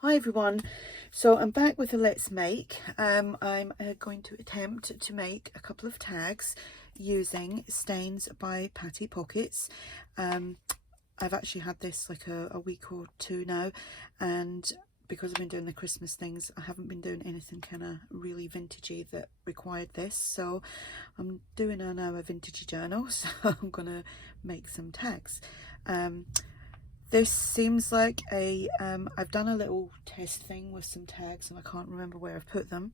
Hi everyone, so I'm back with a Let's Make. I'm going to attempt to make a couple of tags using Stainz by Patty Pockets. I've actually had this like a week or two now, and because I've been doing the Christmas things, I haven't been doing anything kind of really vintagey that required this. So I'm doing now a vintagey journal, so I'm gonna make some tags. This seems like a, I've done a little test thing with some tags and I can't remember where I've put them,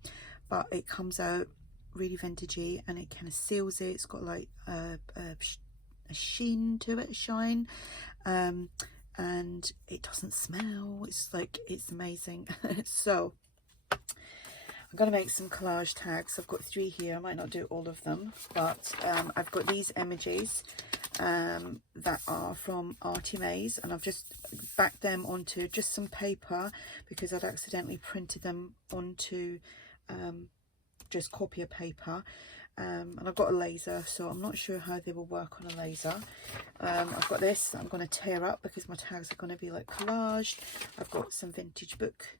but it comes out really vintagey and it kind of seals it. It's got like a sheen to it, a shine, and it doesn't smell. It's like, it's amazing. So I'm going to make some collage tags. I've got 3 here. I might not do all of them, but I've got these images that are from ARTYmaze, and I've just backed them onto just some paper because I'd accidentally printed them onto just copier paper, and I've got a laser, so I'm not sure how they will work on a laser. I've got this that I'm going to tear up because my tags are going to be like collaged. I've got some vintage book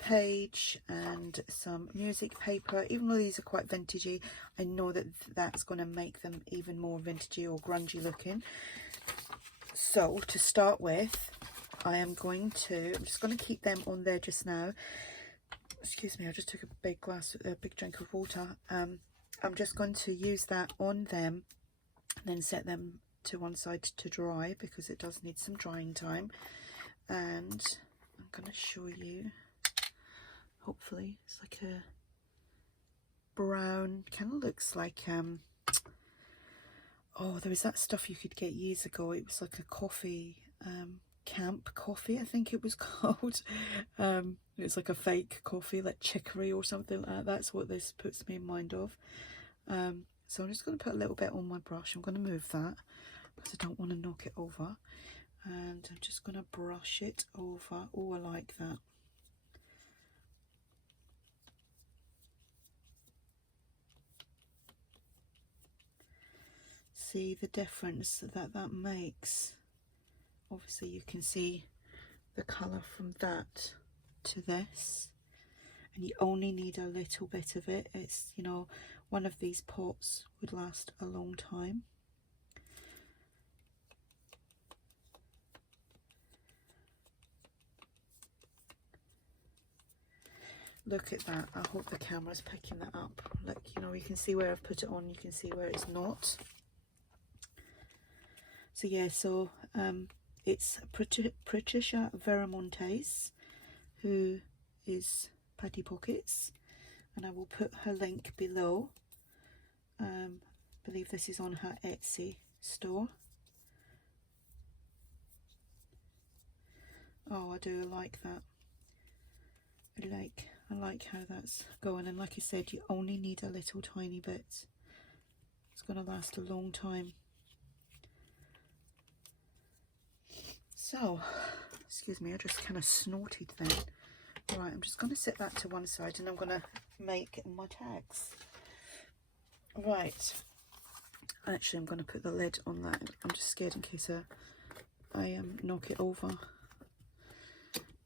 page and some music paper. Even though these are quite vintagey, I know that that's going to make them even more vintagey or grungy looking. So to start with, I'm just going to keep them on there just now. Excuse me, I just took a big drink of water. I'm just going to use that on them and then set them to one side to dry because it does need some drying time. And I'm going to show you, hopefully it's like a brown, kind of looks like oh, there was that stuff you could get years ago. It was like a coffee, camp coffee, I think it was called. It was like a fake coffee, like chicory or something like that. That's what this puts me in mind of. So I'm just going to put a little bit on my brush. I'm going to move that because I don't want to knock it over, and I'm just going to brush it over. Oh, I like that. See the difference that makes. Obviously you can see the colour from that to this, and you only need a little bit of it. It's, you know, one of these pots would last a long time. Look at that. I hope the camera's picking that up. Look, you know, you can see where I've put it on, you can see where it's not. So yeah, so it's Patricia Veramontes, who is Patty Pockets, and I will put her link below. I believe this is on her Etsy store. Oh, I do like that. I like how that's going, and like I said, you only need a little tiny bit. It's going to last a long time. So, excuse me, I just kind of snorted then. Right, I'm just going to set that to one side and I'm going to make my tags. Right, actually I'm going to put the lid on that. I'm just scared in case I knock it over.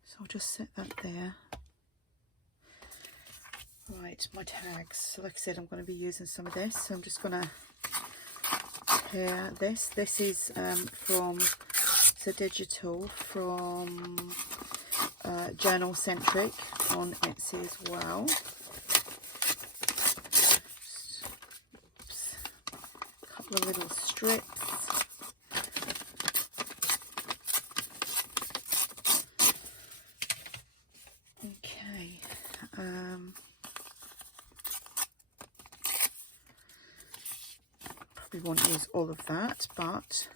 So I'll just set that there. Right, my tags. So like I said, I'm going to be using some of this. So I'm just going to tear this. This is from the digital from Journal Centric on Etsy as well. Oops. A couple of little strips. Okay. Probably won't use all of that, but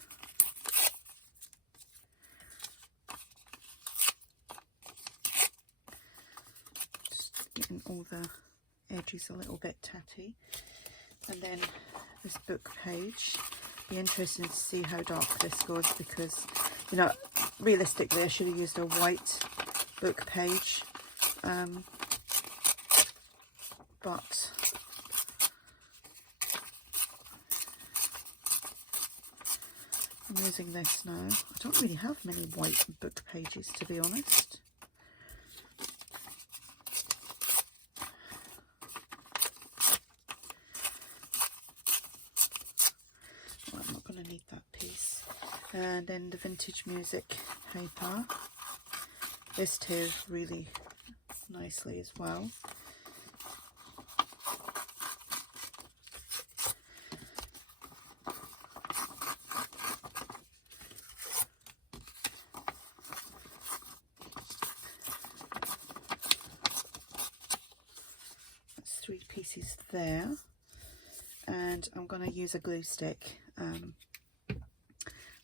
getting all the edges a little bit tatty. And then this book page, be interesting to see how dark this goes, because, you know, realistically I should have used a white book page, but I'm using this now. I don't really have many white book pages, to be honest. And then the vintage music paper. This too really nicely as well. That's 3 pieces there. And I'm going to use a glue stick.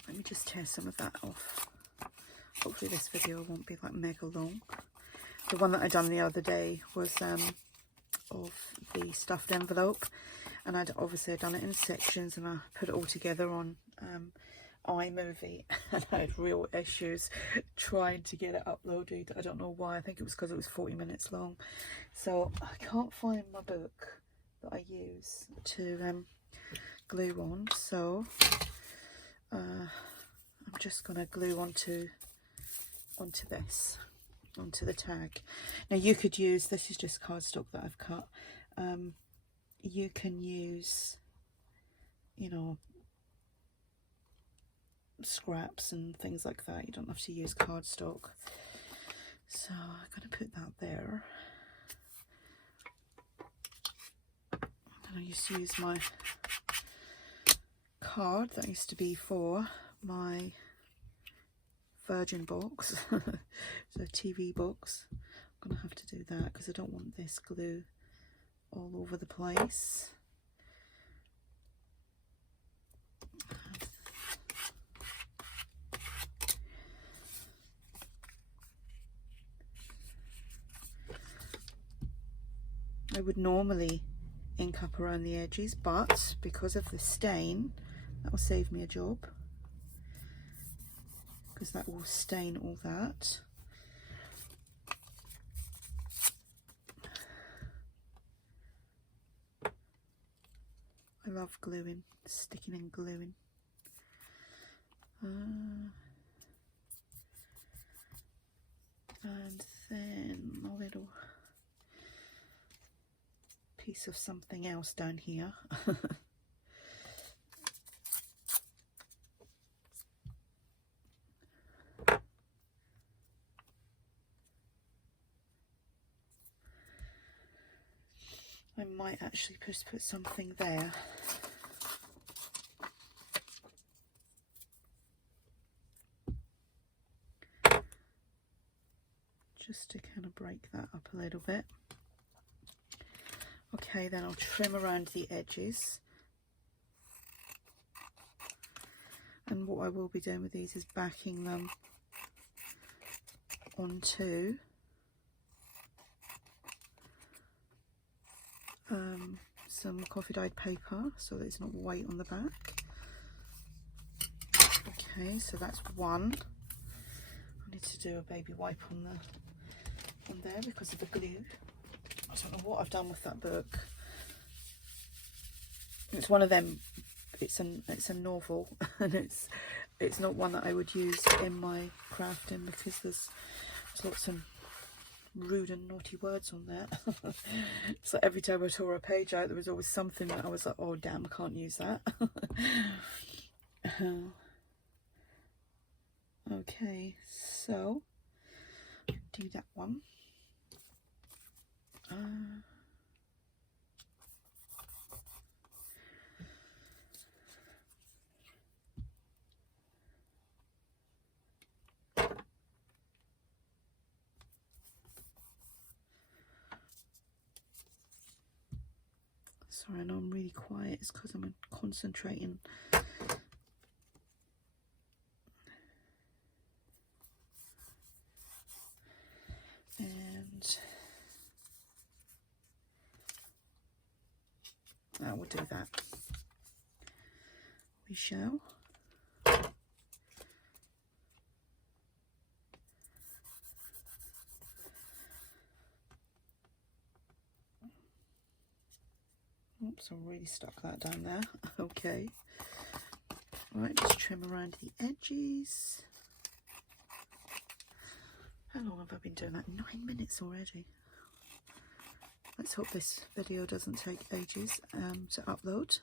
Let me just tear some of that off. Hopefully this video won't be like mega long. The one that I done the other day was of the stuffed envelope, and I'd obviously done it in sections, and I put it all together on iMovie, and I had real issues trying to get it uploaded. I don't know why. I think it was because it was 40 minutes long. So I can't find my book that I use to glue on, so I'm just gonna glue onto this, onto the tag. Now you could use, this is just cardstock that I've cut. You can use, you know, scraps and things like that. You don't have to use cardstock. So I'm gonna put that there. And I used to use my card that used to be for my Virgin box, so TV box. I'm gonna have to do that because I don't want this glue all over the place. I would normally ink up around the edges, but because of the stain, that will save me a job, because that will stain all that. I love gluing, sticking and gluing. And then a little piece of something else down here. I might actually just put something there. Just to kind of break that up a little bit. Okay, then I'll trim around the edges. And what I will be doing with these is backing them onto some coffee dyed paper so that it's not white on the back. Okay, so that's one. I need to do a baby wipe on there because of the glue. I don't know what I've done with that book. It's one of them. It's a novel, and it's not one that I would use in my crafting because there's lots of rude and naughty words on there. So every time I tore a page out, there was always something that I was like, oh damn, I can't use that. Okay, so do that one. Sorry, I know I'm really quiet. It's because I'm concentrating. And I will do that. We shall. Oops, I really stuck that down there. Okay. Right, just trim around the edges. How long have I been doing that? 9 minutes already. Let's hope this video doesn't take ages to upload.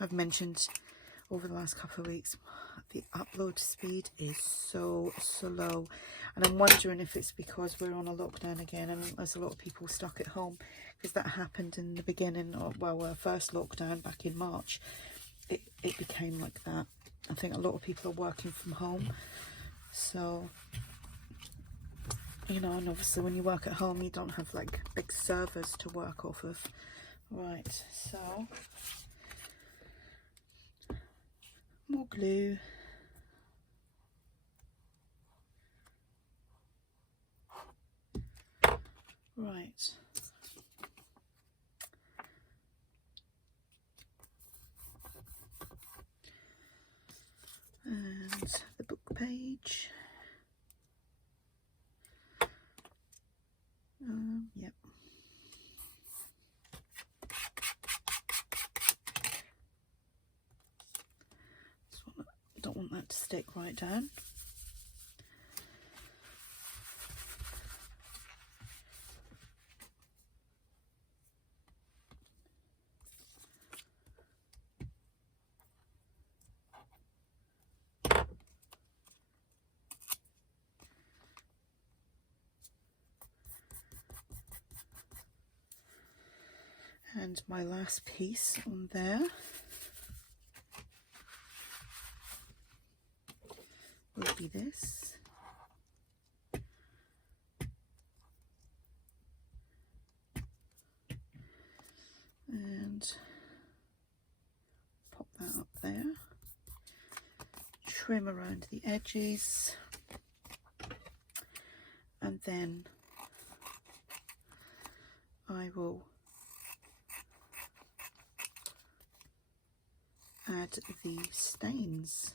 I've mentioned over the last couple of weeks. The upload speed is so slow, and I'm wondering if it's because we're on a lockdown again and there's a lot of people stuck at home, because that happened in the beginning of, well, our first lockdown back in March. It became like that. I think a lot of people are working from home, so you know, and obviously when you work at home you don't have like big servers to work off of. Right, so more glue. Right. And the book page. Yep. Don't want that to stick right down. And my last piece on there will be this. And pop that up there. Trim around the edges. And then I will add the stains.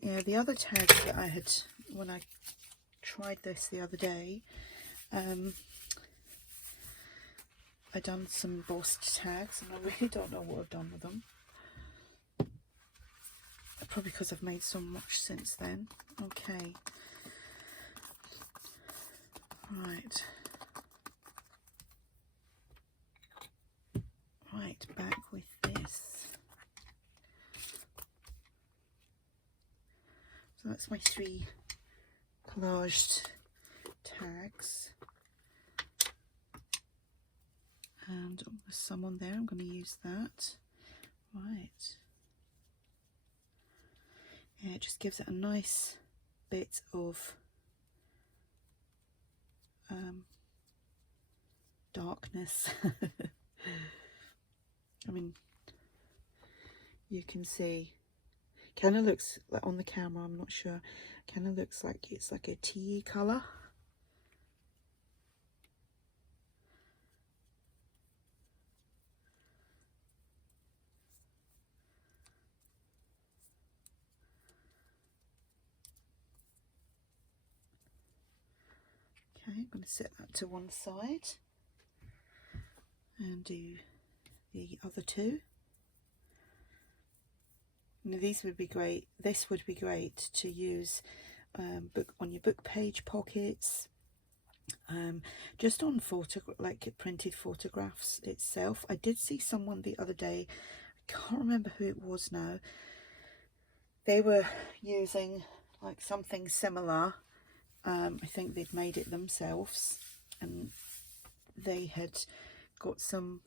Yeah, the other tags that I had when I tried this the other day, I done some embossed tags and I really don't know what I've done with them. Probably because I've made so much since then. Okay. Right. Right, back with this. So that's my 3 collaged tags. And there's some on there, I'm going to use that. Right. Yeah, it just gives it a nice bit of darkness. I mean, you can see, kind of looks like on the camera, I'm not sure, kind of looks like it's like a tea colour. Okay, I'm going to set that to one side and do the other 2. Now these would be great, this would be great to use on your book page pockets, just on like printed photographs itself. I did see someone the other day, I can't remember who it was now, they were using like something similar. I think they'd made it themselves, and they had got some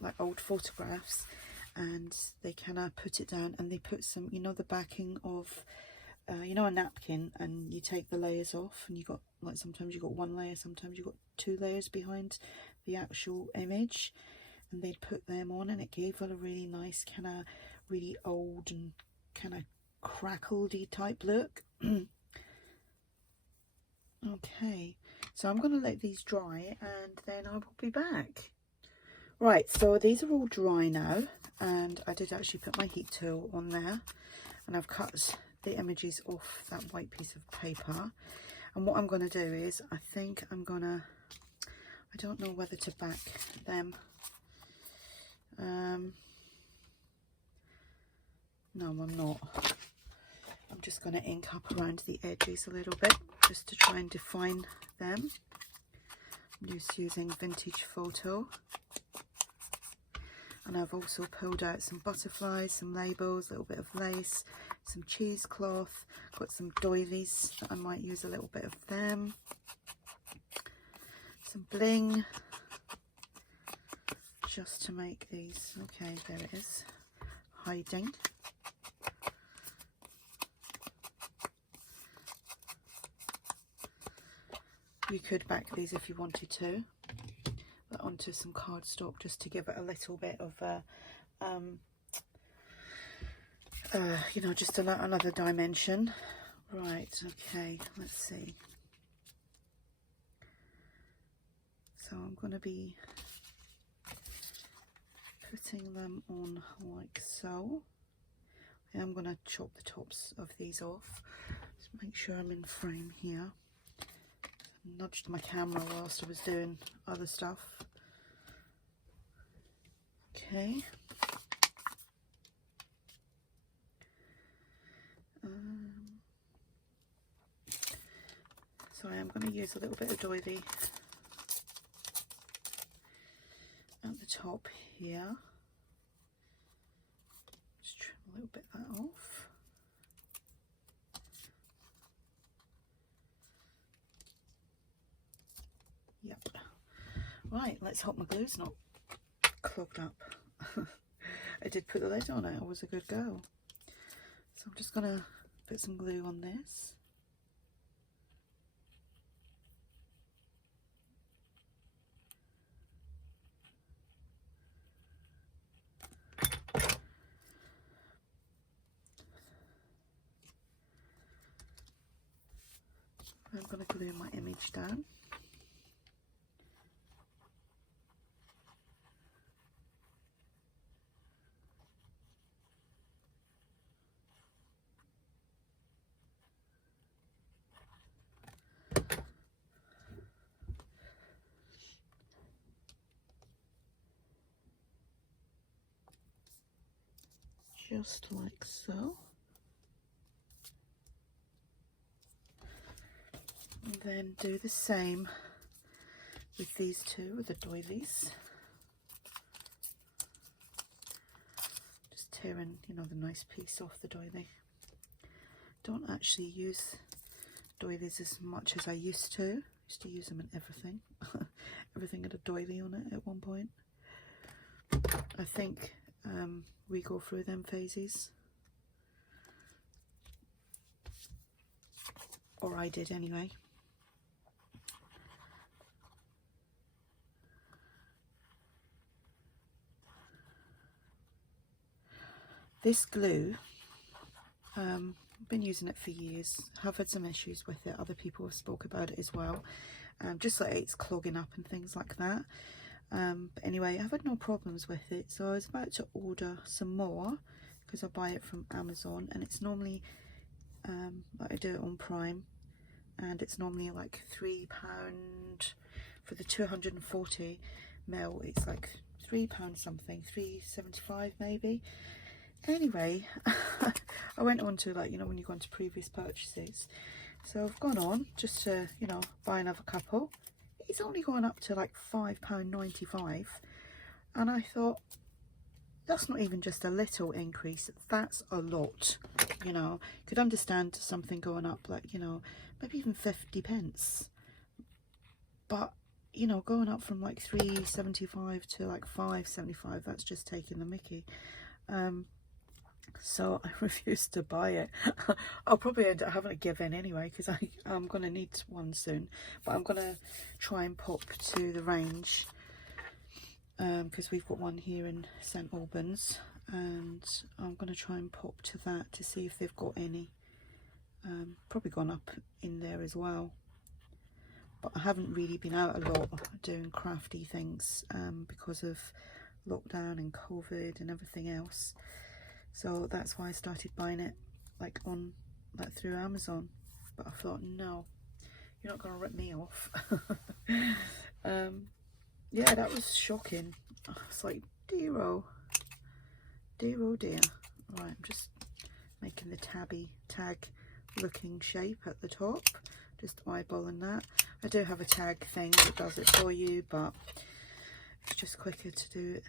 like old photographs, and they kind of put it down and they put some, you know, the backing of you know, a napkin, and you take the layers off and you got like, sometimes you got 1 layer, sometimes you got 2 layers behind the actual image, and they'd put them on and it gave it a really nice kind of really old and kind of crackledy type look. Okay, so I'm going to let these dry and then I will be back. Right, so these are all dry now, and I did actually put my heat tool on there, and I've cut the images off that white piece of paper. And what I'm going to do is, I think I'm going to, I don't know whether to back them. No, I'm not. I'm just going to ink up around the edges a little bit, just to try and define them. I'm just using vintage photo. And I've also pulled out some butterflies, some labels, a little bit of lace, some cheesecloth, got some doilies that I might use a little bit of them, some bling, just to make these. Okay, there it is, hiding. You could back these if you wanted to, but onto some cardstock just to give it a little bit of you know, just another dimension. Right, okay, let's see. So I'm going to be putting them on like so. And I'm going to chop the tops of these off. Just make sure I'm in frame here. Nudged my camera whilst I was doing other stuff. Okay. So I am going to use a little bit of doily at the top here. Just trim a little bit of that off. Yep. Right, let's hope my glue's not clogged up. I did put the lid on it, I was a good girl. So I'm just going to put some glue on this. I'm going to glue my image down. Just like so. And then do the same with these two, with the doilies. Just tearing, you know, the nice piece off the doily. Don't actually use doilies as much as I used to. Used to use them in everything. Everything had a doily on it at one point. I think we go through them phases. Or I did anyway. This glue, I've been using it for years. Have had some issues with it. Other people have spoke about it as well. Just like it's clogging up and things like that. But anyway, I've had no problems with it. So I was about to order some more because I buy it from Amazon, and it's normally, I do it on Prime, and it's normally like £3 for the 240 ml. It's like £3 something, £3.75 maybe. Anyway, I went on to, like, you know, when you go into previous purchases, so I've gone on just to, you know, buy another couple. It's only gone up to like £5.95, and I thought, that's not even just a little increase, that's a lot. You know, could understand something going up like, you know, maybe even 50p, but you know, going up from like £3.75 to like £5.75, that's just taking the mickey. So I refused to buy it. I'll probably end up having to give in anyway, because I'm going to need one soon. But I'm going to try and pop to the range, because we've got one here in St Albans, and I'm going to try and pop to that to see if they've got any. Probably gone up in there as well. But I haven't really been out a lot doing crafty things because of lockdown and COVID and everything else. So that's why I started buying it like through Amazon. But I thought, no, you're not going to rip me off. Yeah, that was shocking. It's like, dear oh dear. Right, I'm just making the tag looking shape at the top, just eyeballing that. I do have a tag thing that does it for you, but it's just quicker to do it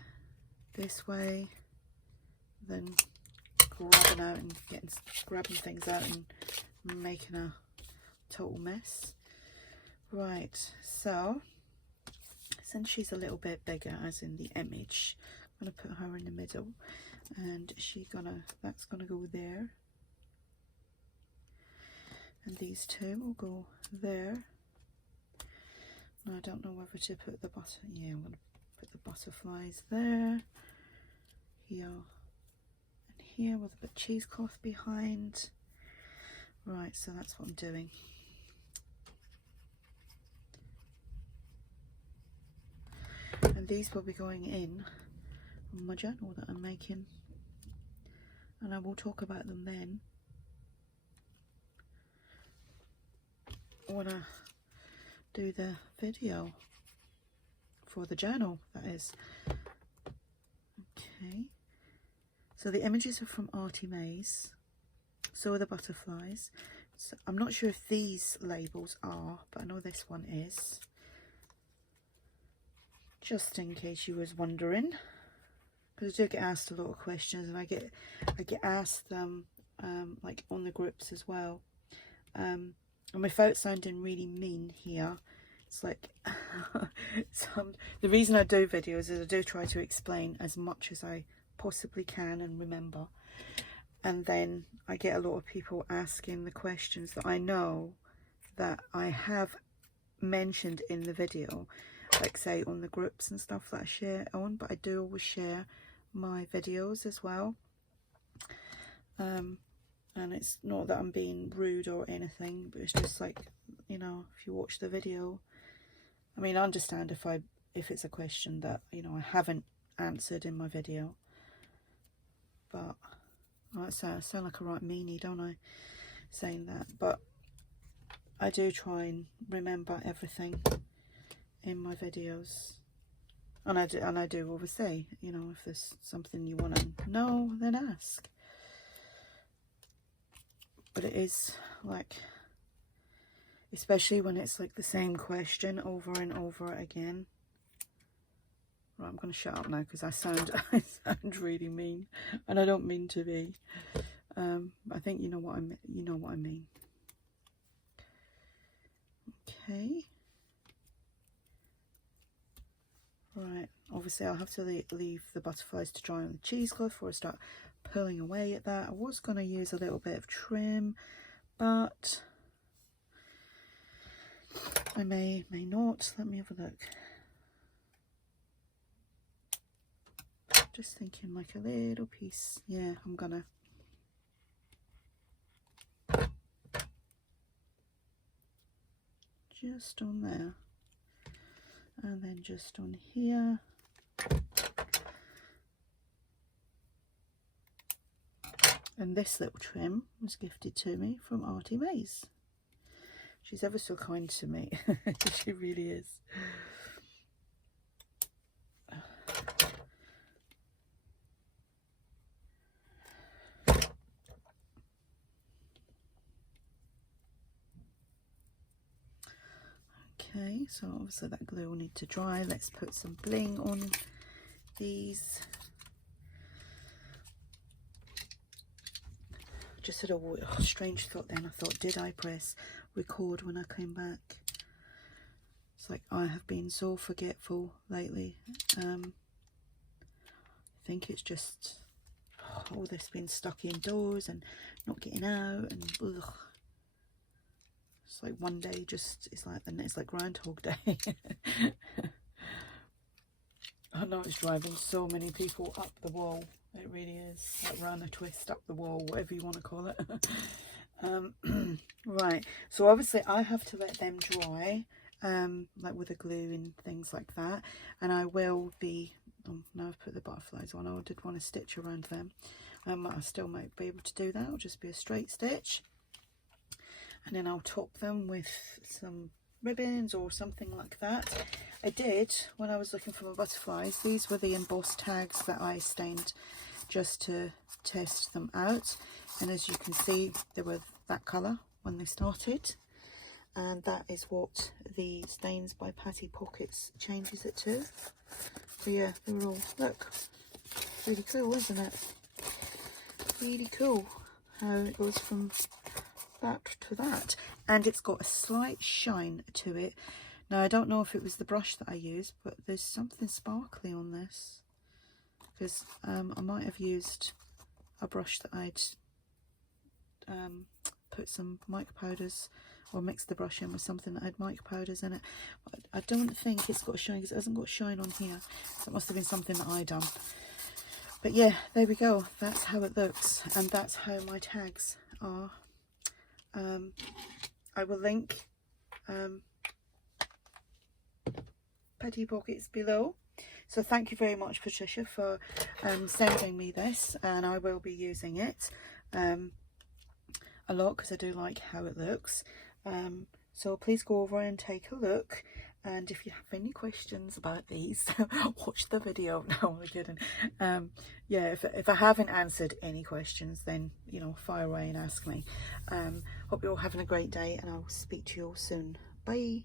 this way than grabbing things out and making a total mess. Right, so since she's a little bit bigger, as in the image, I'm going to put her in the middle, and that's gonna go there, and these two will go there. Now I don't know whether to put the yeah, I'm going to put the butterflies there, here, and here with a bit of cheesecloth behind. Right, so that's what I'm doing. And these will be going in on my journal that I'm making, and I will talk about them then when I do the video for the journal, that is. Okay, so the images are from ARTYmaze, so are the butterflies. So I'm not sure if these labels are, but I know this one is, just in case you was wondering, because I do get asked a lot of questions, and I get asked them like on the groups as well. And without sounding really mean here, it's like the reason I do videos is I do try to explain as much as I possibly can and remember, and then I get a lot of people asking the questions that I know that I have mentioned in the video, like say on the groups and stuff that I share on, but I do always share my videos as well. And it's not that I'm being rude or anything, but it's just like, you know, if you watch the video, I mean, I understand if it's a question that, you know, I haven't answered in my video, but I sound like a right meanie, don't I, saying that? But I do try and remember everything in my videos, and I do always say, you know, if there's something you want to know, then ask. But it is like, especially when it's like the same question over and over again. Right, I'm going to shut up now because I sound really mean, and I don't mean to be. I think you know what I mean. Okay. Right, obviously I'll have to leave the butterflies to dry on the cheesecloth before I start pulling away at that. I was going to use a little bit of trim, but I may not. Let me have a look. Just thinking like a little piece. Yeah, I'm gonna. Just on there. And then just on here. And this little trim was gifted to me from ARTYmaze. She's ever so kind to me. She really is. Okay, so obviously that glue will need to dry. Let's put some bling on these. Just had a strange thought then. I thought, did I press record when I came back? It's like I have been so forgetful lately. I think it's just all this being stuck indoors and not getting out, and ugh. It's like one day it's like Groundhog Day. I know it's driving so many people up the wall. It really is, like round a twist, up the wall, whatever you want to call it. Right, so obviously I have to let them dry, like with the glue and things like that, and I will be, now I've put the butterflies on, I did want to stitch around them. I still might be able to do that. It'll just be a straight stitch, and then I'll top them with some ribbons or something like that. I did, when I was looking for my butterflies, these were the embossed tags that I stained just to test them out, and as you can see they were that colour when they started, and that is what the Stainz by Patty Pockets changes it to. So yeah, they're all, look, really cool, isn't it? Really cool how it goes from that to that, and it's got a slight shine to it. Now I don't know if it was the brush that I used, but there's something sparkly on this, because I might have used a brush that I'd put some mica powders, or mixed the brush in with something that had mica powders in it. But I don't think it's got a shine, because it hasn't got a shine on here, so it must have been something that I done. But yeah, there we go, that's how it looks, and that's how my tags are. I will link Petty Pockets below. So thank you very much, Patricia, for sending me this, and I will be using it a lot, because I do like how it looks. So please go over and take a look, and if you have any questions about these, watch the video. No, I'm kidding. Yeah, if I haven't answered any questions, then, you know, fire away and ask me. Hope you're all having a great day, and I'll speak to you all soon. Bye.